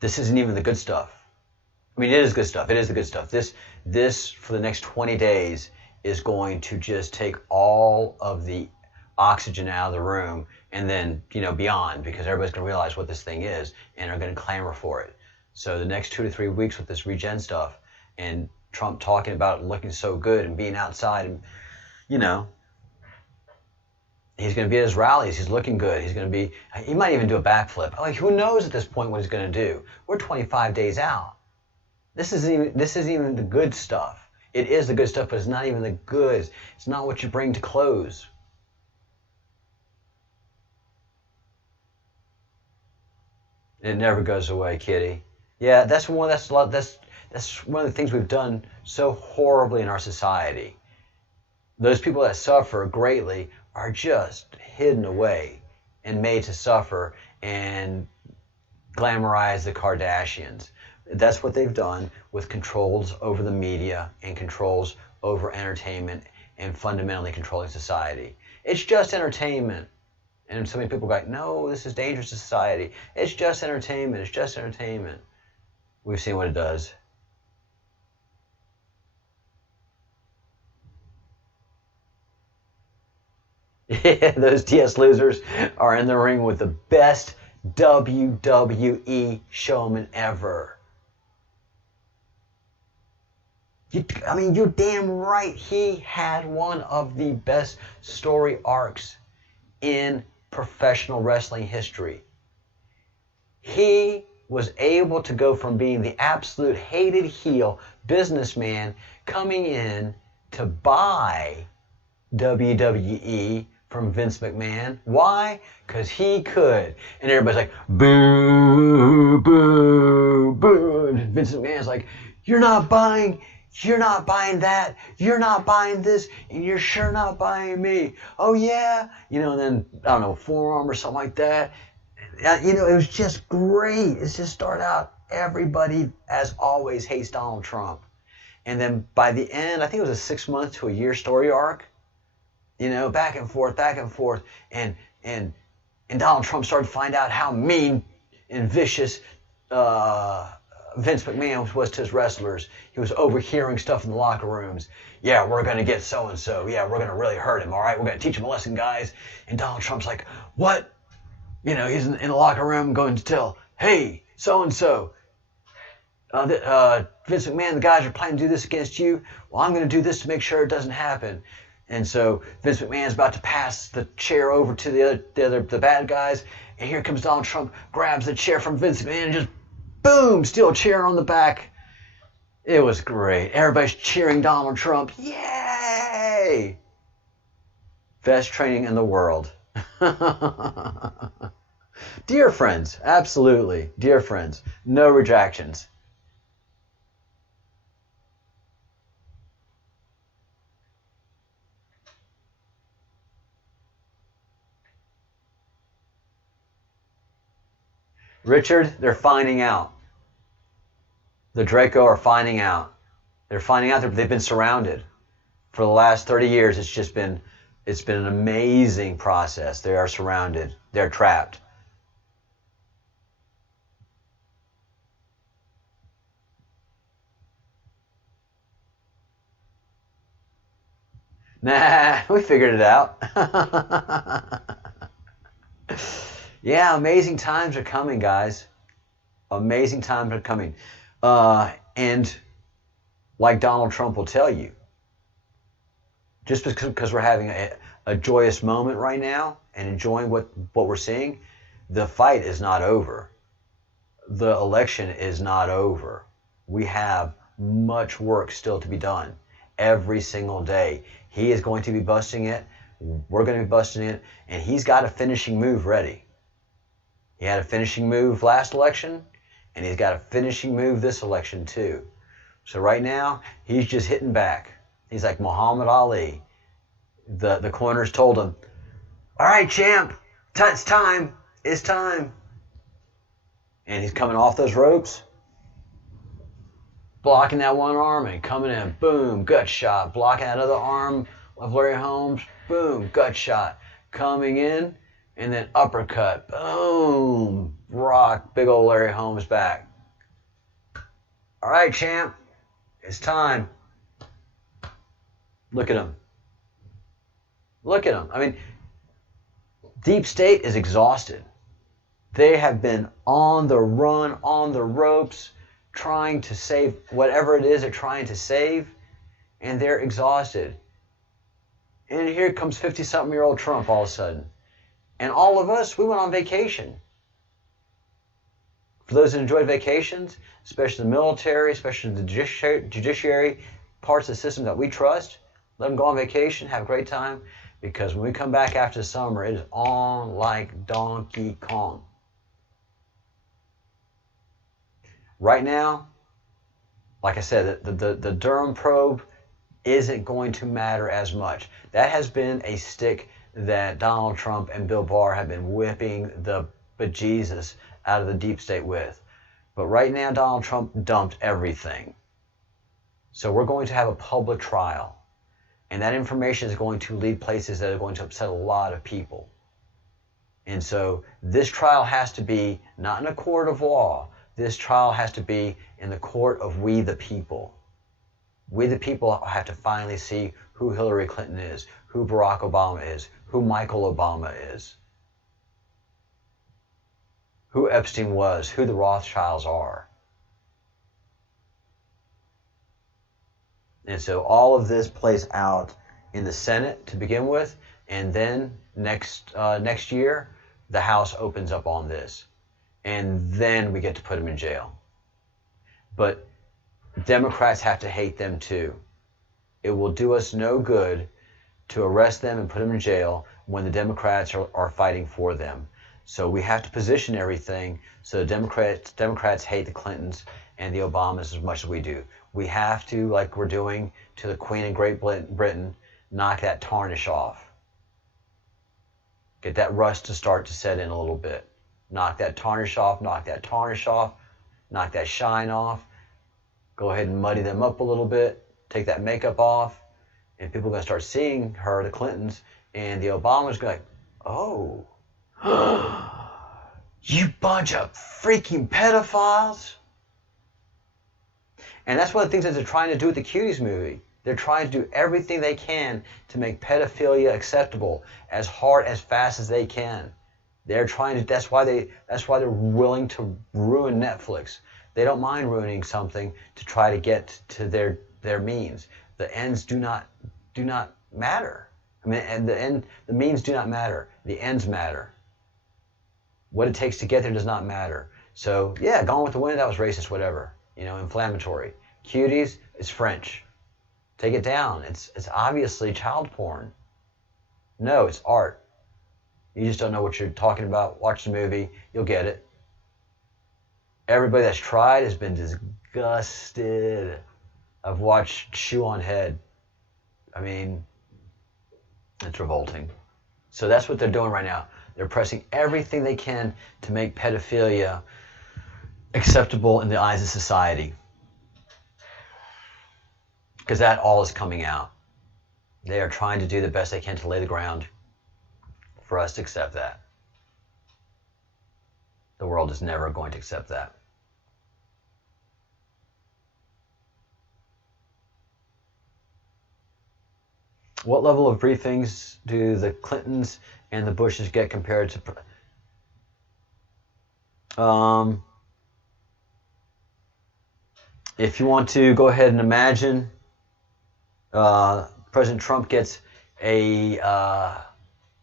This isn't even the good stuff. I mean, it is good stuff. It is the good stuff. This for the next 20 days is going to just take all of the oxygen out of the room and then, beyond, because everybody's going to realize what this thing is and are going to clamor for it. So the next 2 to 3 weeks with this regen stuff and Trump talking about it and looking so good and being outside and, he's going to be at his rallies. He's looking good. He might even do a backflip. Like, who knows at this point what he's going to do? We're 25 days out. This isn't even the good stuff. It is the good stuff, but it's not even the goods. It's not what you bring to close. It never goes away, kitty. Yeah, that's one of the things we've done so horribly in our society. Those people that suffer greatly are just hidden away and made to suffer and glamorize the Kardashians. That's what they've done with controls over the media and controls over entertainment and fundamentally controlling society. It's just entertainment. And so many people go, no, this is dangerous to society. It's just entertainment. It's just entertainment. We've seen what it does. Yeah, those DS losers are in the ring with the best WWE showman ever. You're damn right. He had one of the best story arcs in professional wrestling history. He was able to go from being the absolute hated heel businessman coming in to buy WWE from Vince McMahon. Why? Because he could. And everybody's like, boo, boo, boo. And Vince McMahon's like, you're not buying that, you're not buying this, and you're sure not buying me. Oh yeah? And then, I don't know, forearm or something like that. It was just great. It just started out, everybody, as always, hates Donald Trump. And then by the end, I think it was a 6 month to a year story arc, back and forth, and Donald Trump started to find out how mean and vicious Vince McMahon was to his wrestlers. He was overhearing stuff in the locker rooms. Yeah, we're going to get so-and-so. Yeah, we're going to really hurt him, all right? We're going to teach him a lesson, guys. And Donald Trump's like, what? He's in the locker room going to tell, hey, so-and-so, Vince McMahon, the guys are planning to do this against you. Well, I'm going to do this to make sure it doesn't happen. And so Vince McMahon's about to pass the chair over to the bad guys. And here comes Donald Trump, grabs the chair from Vince McMahon and just Boom! Still cheering on the back. It was great. Everybody's cheering Donald Trump. Yay! Best training in the world. Dear friends, absolutely. Dear friends, no rejections. Richard, they're finding out. The Draco are finding out. They're finding out that they've been surrounded. For the last 30 years, it's been an amazing process. They are surrounded. They're trapped. Nah, we figured it out. Yeah, amazing times are coming, guys. Amazing times are coming. And like Donald Trump will tell you, just because we're having a joyous moment right now and enjoying what we're seeing, the fight is not over. The election is not over. We have much work still to be done every single day. He is going to be busting it. We're going to be busting it. And he's got a finishing move ready. He had a finishing move last election, and he's got a finishing move this election too. So right now, he's just hitting back. He's like Muhammad Ali. The corners told him, all right, champ, it's time. It's time. And he's coming off those ropes, blocking that one arm and coming in, boom, gut shot. Blocking that other arm of Larry Holmes, boom, gut shot. Coming in, and then uppercut, boom, rock, big old Larry Holmes back. All right, champ, it's time. Look at him. Look at him. I mean, Deep State is exhausted. They have been on the run, on the ropes, trying to save whatever it is they're trying to save, and they're exhausted. And here comes 50-something-year-old Trump all of a sudden. And all of us, we went on vacation. For those that enjoyed vacations, especially the military, especially the judiciary, parts of the system that we trust, let them go on vacation, have a great time, because when we come back after the summer, it is on like Donkey Kong. Right now, like I said, the Durham probe isn't going to matter as much. That has been a stick that Donald Trump and Bill Barr have been whipping the bejesus out of the deep state with. But right now, Donald Trump dumped everything. So we're going to have a public trial. And that information is going to lead places that are going to upset a lot of people. And so this trial has to be not in a court of law. This trial has to be in the court of we the people. We the people have to finally see who Hillary Clinton is, who Barack Obama is, who Michael Obama is, who Epstein was, who the Rothschilds are. And so all of this plays out in the Senate to begin with, and then next year, the House opens up on this. And then we get to put them in jail. But Democrats have to hate them too. It will do us no good to arrest them and put them in jail when the Democrats are fighting for them. So we have to position everything so Democrats hate the Clintons and the Obamas as much as we do. We have to, like we're doing to the Queen of Great Britain, knock that tarnish off. Get that rust to start to set in a little bit. Knock that tarnish off, knock that tarnish off, knock that shine off. Go ahead and muddy them up a little bit. Take that makeup off. And people are going to start seeing her, the Clintons, and the Obamas going like, oh, you bunch of freaking pedophiles. And that's one of the things that they're trying to do with the Cuties movie. They're trying to do everything they can to make pedophilia acceptable as hard, as fast as they can. They're trying to. That's why they're willing to ruin Netflix. They don't mind ruining something to try to get to their means. The ends do not matter. I mean, and the means do not matter. The ends matter. What it takes to get there does not matter. So yeah, Gone with the Wind, that was racist, whatever. You know, inflammatory. Cuties, it's French. Take it down. It's obviously child porn. No, it's art. You just don't know what you're talking about. Watch the movie, you'll get it. Everybody that's tried has been disgusted. I've watched Shoe on Head. I mean, it's revolting. So that's what they're doing right now. They're pressing everything they can to make pedophilia acceptable in the eyes of society. Because that all is coming out. They are trying to do the best they can to lay the ground for us to accept that. The world is never going to accept that. What level of briefings do the Clintons and the Bushes get compared to... if you want to go ahead and imagine, President Trump gets a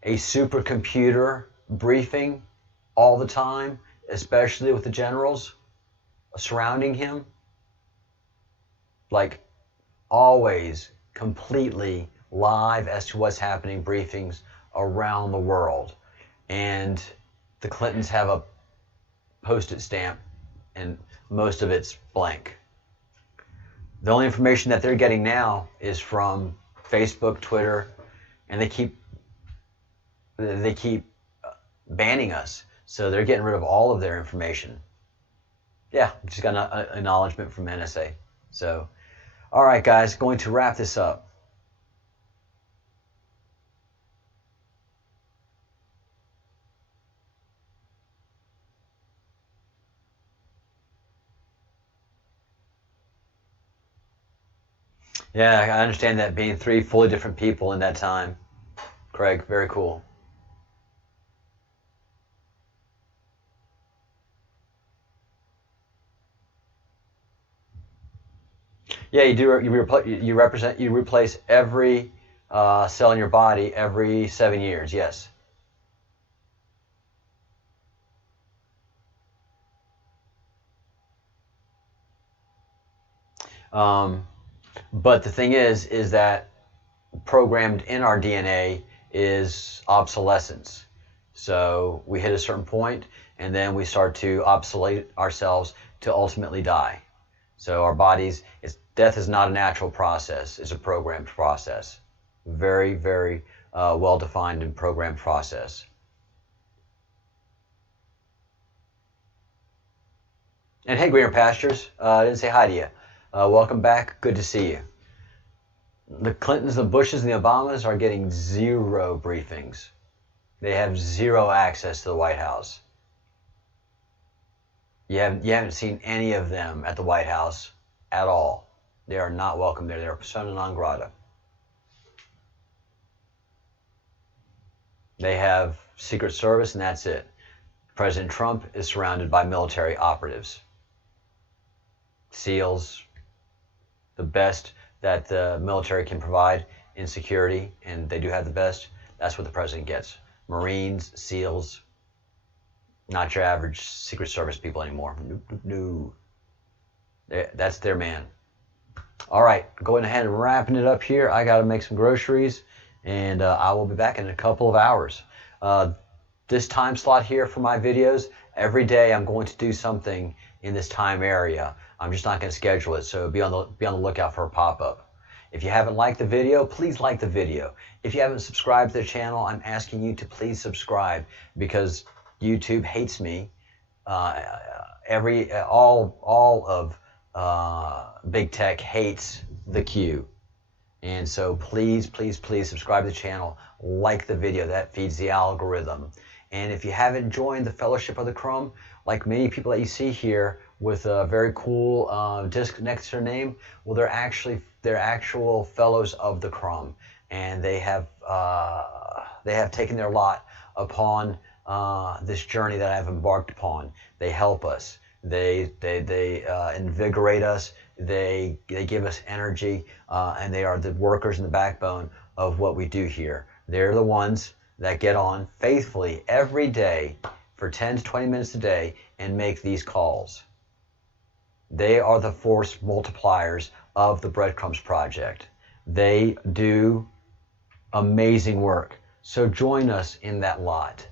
supercomputer briefing all the time, especially with the generals surrounding him. Like, always completely live as to what's happening, briefings around the world. And the Clintons have a post-it stamp, and most of it's blank. The only information that they're getting now is from Facebook, Twitter, and they keep banning us. So they're getting rid of all of their information. Yeah, just got an acknowledgement from NSA. So, all right, guys, going to wrap this up. Yeah, I understand that, being three fully different people in that time. Craig, very cool. Yeah, you do. You replace every cell in your body every 7 years. Yes. But the thing is that programmed in our DNA is obsolescence. So we hit a certain point, and then we start to obsolete ourselves to ultimately die. So our bodies, death is not a natural process; it's a programmed process. Very, very well-defined and programmed process. And hey, Greener Pastures, I didn't say hi to you. Welcome back. Good to see you. The Clintons, the Bushes, and the Obamas are getting zero briefings. They have zero access to the White House. You haven't seen any of them at the White House at all. They are not welcome there. They are persona non grata. They have Secret Service, and that's it. President Trump is surrounded by military operatives. SEALs, the best that the military can provide in security, and they do have the best. That's what the president gets. Marines, SEALs, not your average Secret Service people anymore. No. That's their man. All right, going ahead and wrapping it up here. I got to make some groceries, and I will be back in a couple of hours. This time slot here for my videos, every day I'm going to do something in this time area. I'm just not going to schedule it, so be on the lookout for a pop-up. If you haven't liked the video, please like the video. If you haven't subscribed to the channel, I'm asking you to please subscribe, because YouTube hates me. All of big tech hates the Q. And so please, please, please subscribe to the channel, like the video. That feeds the algorithm. And if you haven't joined the Fellowship of the Crumb, like many people that you see here with a very cool disc next to their name, well, they're actual fellows of the Crumb, and they have taken their lot upon this journey that I've embarked upon. They help us. They invigorate us. They give us energy, and they are the workers and the backbone of what we do here. They're the ones that get on faithfully every day for 10 to 20 minutes a day and make these calls. They are the force multipliers of the Breadcrumbs Project. They do amazing work. So join us in that lot.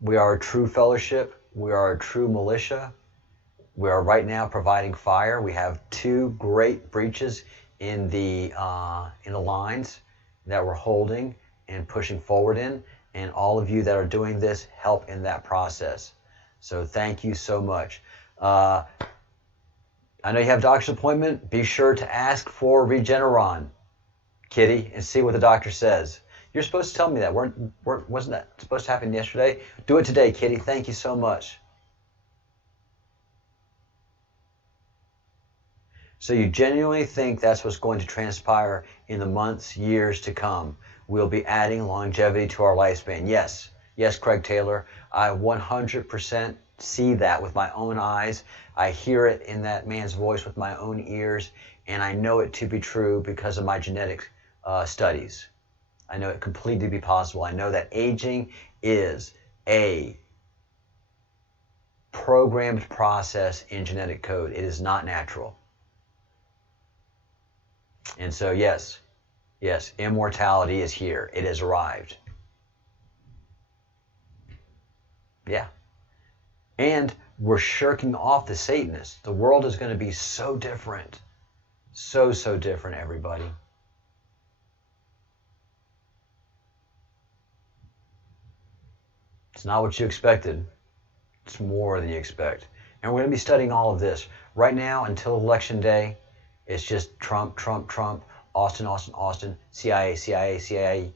We are a true fellowship. We are a true militia. We are right now providing fire. We have 2 great breaches in the lines that we're holding and pushing forward in. And all of you that are doing this help in that process. So thank you so much. I know you have a doctor's appointment. Be sure to ask for Regeneron, Kitty, and see what the doctor says. You're supposed to tell me that. Wasn't that supposed to happen yesterday? Do it today, Kitty. Thank you so much. So you genuinely think that's what's going to transpire in the months, years to come. We'll be adding longevity to our lifespan. Yes, Craig Taylor, I 100% see that with my own eyes. I hear it in that man's voice with my own ears, and I know it to be true because of my genetic studies. I know it completely to be possible. I know that aging is a programmed process in genetic code. It is not natural. And so yes, immortality is here. It has arrived. Yeah. And we're shirking off the Satanists. The world is going to be so different. So different, everybody. It's not what you expected. It's more than you expect. And we're going to be studying all of this. Right now, until Election Day, it's just Trump, Austin, CIA, FBI,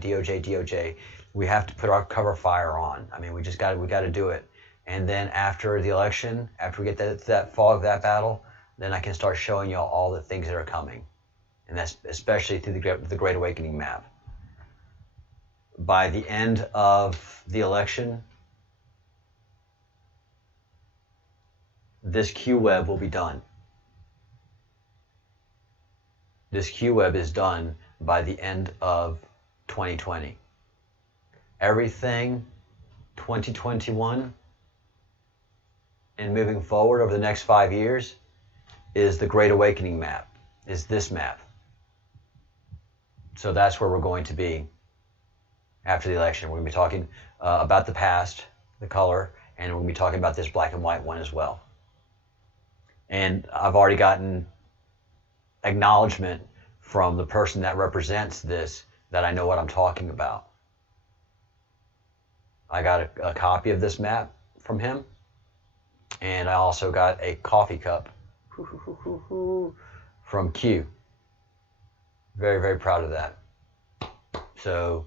DOJ. We have to put our cover fire on. I mean, we got to do it. And then after the election, after we get that fog, that battle, then I can start showing you all the things that are coming. And that's especially through the Great Awakening map. By the end of the election, this Q-web will be done. This Q-web is done by the end of 2020. Everything 2021 and moving forward over the next 5 years is the Great Awakening map, is this map. So that's where we're going to be after the election. We're going to be talking about the past, the color, and we're going to be talking about this black and white one as well. And I've already gotten acknowledgement from the person that represents this that I know what I'm talking about. I got a copy of this map from him, and I also got a coffee cup from Q. Very proud of that. So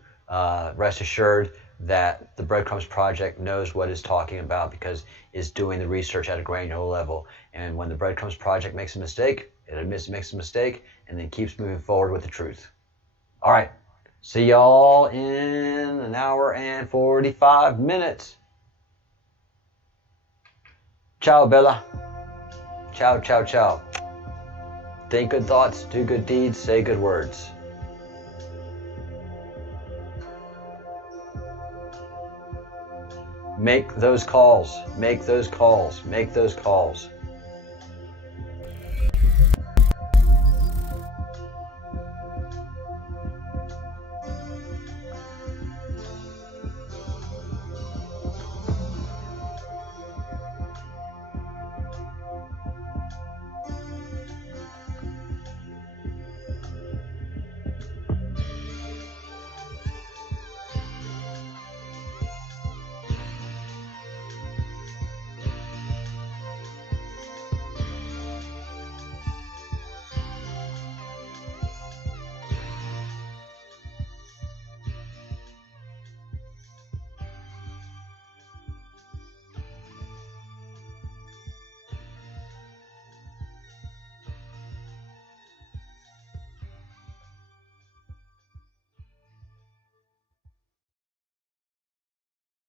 rest assured that the Breadcrumbs Project knows what it's talking about because it's doing the research at a granular level. And when the Breadcrumbs Project makes a mistake, it admits it makes a mistake and then keeps moving forward with the truth. All right. See y'all in an hour and 45 minutes. Ciao, Bella. Ciao. Think good thoughts, do good deeds, say good words. Make those calls.